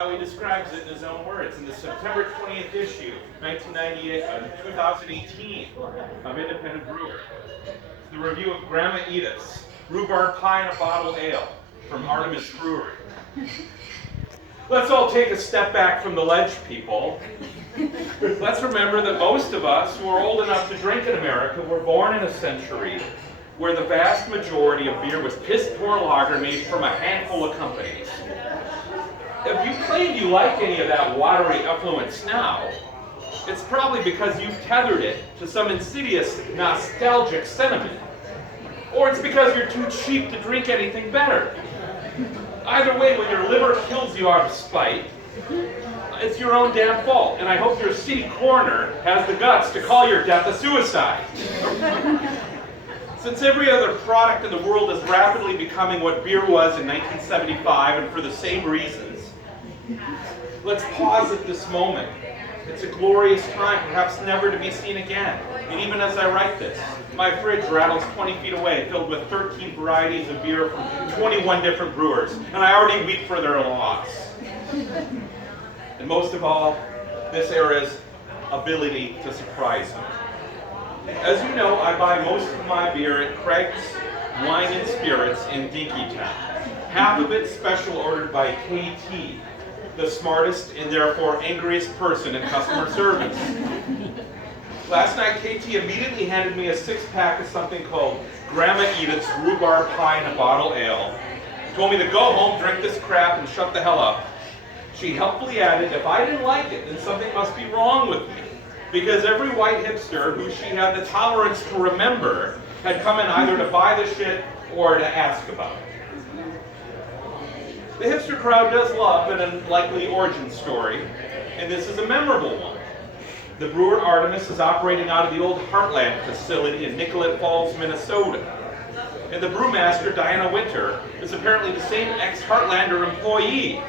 How he describes it in his own words in the September 20th issue, 2018 of Independent Brewer. It's the review of Grandma Edith's Rhubarb Pie and a Bottle Ale from Artemis Brewery. Let's all take a step back from the ledge, people. Let's remember that most of us who are old enough to drink in America were born in a century where the vast majority of beer was piss-poor lager made from a handful of companies. If you claim you like any of that watery effluence now, it's probably because you've tethered it to some insidious, nostalgic sentiment. Or it's because you're too cheap to drink anything better. Either way, when your liver kills you out of spite, it's your own damn fault, and I hope your city coroner has the guts to call your death a suicide. Since every other product in the world is rapidly becoming what beer was in 1975, and for the same reasons, let's pause at this moment. It's a glorious time, perhaps never to be seen again. And even as I write this, my fridge rattles 20 feet away, filled with 13 varieties of beer from 21 different brewers, and I already weep for their loss. And most of all, this era's ability to surprise me. As you know, I buy most of my beer at Craig's Wine and Spirits in Dinkytown. Half of it special ordered by KT, the smartest and therefore angriest person in customer service. Last night, KT immediately handed me a six-pack of something called Grandma Edith's Rhubarb Pie and a Bottle Ale. Told me to go home, drink this crap, and shut the hell up. She helpfully added, if I didn't like it, then something must be wrong with me. Because every white hipster who she had the tolerance to remember had come in either to buy the shit or to ask about it. The hipster crowd does love an unlikely origin story, and this is a memorable one. The brewer Artemis is operating out of the old Heartland facility in Nicollet Falls, Minnesota. And the brewmaster, Diana Winter, is apparently the same ex-Heartlander employee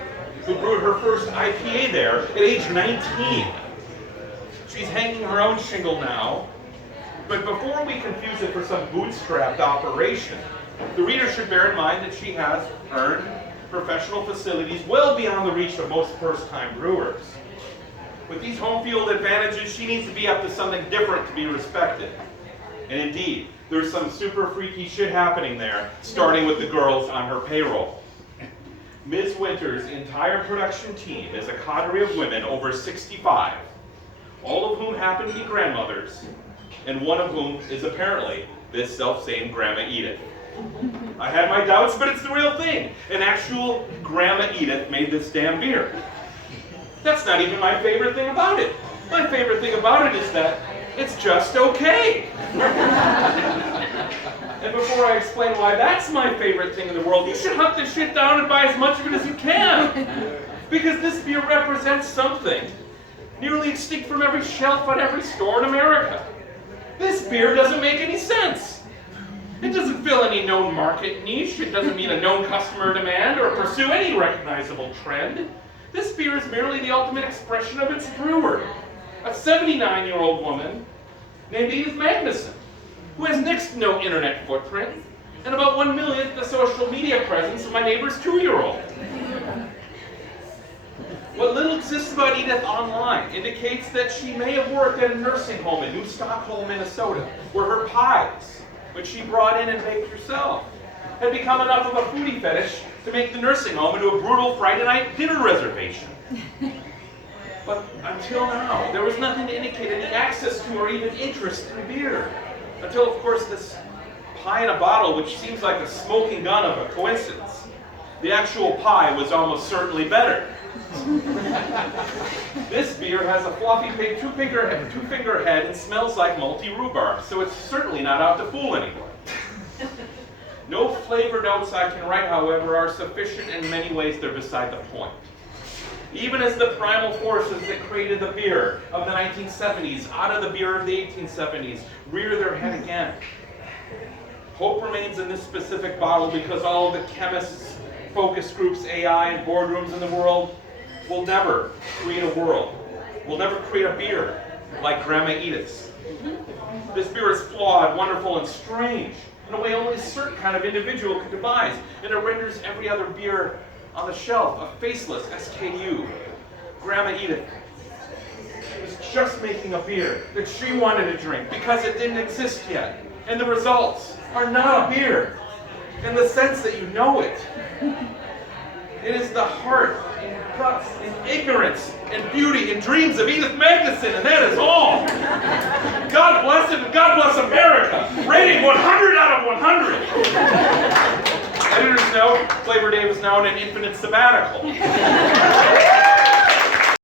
who brewed her first IPA there at age 19. She's hanging her own shingle now, but before we confuse it for some bootstrapped operation, the reader should bear in mind that she has earned professional facilities well beyond the reach of most first-time brewers. With these home field advantages, she needs to be up to something different to be respected. And indeed, there's some super freaky shit happening there, starting with the girls on her payroll. Ms. Winter's entire production team is a cadre of women over 65, all of whom happen to be grandmothers, and one of whom is apparently this self-same Grandma Edith. I had my doubts, but it's the real thing. An actual Grandma Edith made this damn beer. That's not even my favorite thing about it. My favorite thing about it is that it's just okay. And before I explain why that's my favorite thing in the world, you should hunt this shit down and buy as much of it as you can. Because this beer represents something nearly extinct from every shelf on every store in America. This beer doesn't make any sense. It doesn't fill any known market niche, it doesn't meet a known customer demand, or pursue any recognizable trend. This beer is merely the ultimate expression of its brewer, a 79-year-old woman named Edith Magnuson, who has next to no internet footprint, and about 1/1,000,000th the social media presence of my neighbor's 2-year-old. What little exists about Edith online indicates that she may have worked at a nursing home in New Stockholm, Minnesota, where her pies, which she brought in and baked herself, had become enough of a foodie fetish to make the nursing home into a brutal Friday night dinner reservation. But until now, there was nothing to indicate any access to or even interest in beer. Until, of course, this pie in a bottle, which seems like a smoking gun of a coincidence. The actual pie was almost certainly better. This beer has a fluffy pink two-finger head and smells like malty rhubarb, so it's certainly not out to fool anyone. No flavor notes I can write, however, are sufficient. In many ways they're beside the point. Even as the primal forces that created the beer of the 1970s out of the beer of the 1870s rear their head again. Hope remains in this specific bottle because all of the chemists, focus groups, AI, and boardrooms in the world will never create a world, will never create a beer like Grandma Edith's. This beer is flawed, wonderful, and strange in a way only a certain kind of individual could devise, and it renders every other beer on the shelf, a faceless SKU. Grandma Edith, she was just making a beer that she wanted to drink because it didn't exist yet. And the results are not a beer in the sense that you know it. It is the heart and guts and ignorance and beauty and dreams of Edith Magnuson, and that is all. God bless it, and God bless America. Rating 100 out of 100. Editors note, Flavor Dave is now on an infinite sabbatical.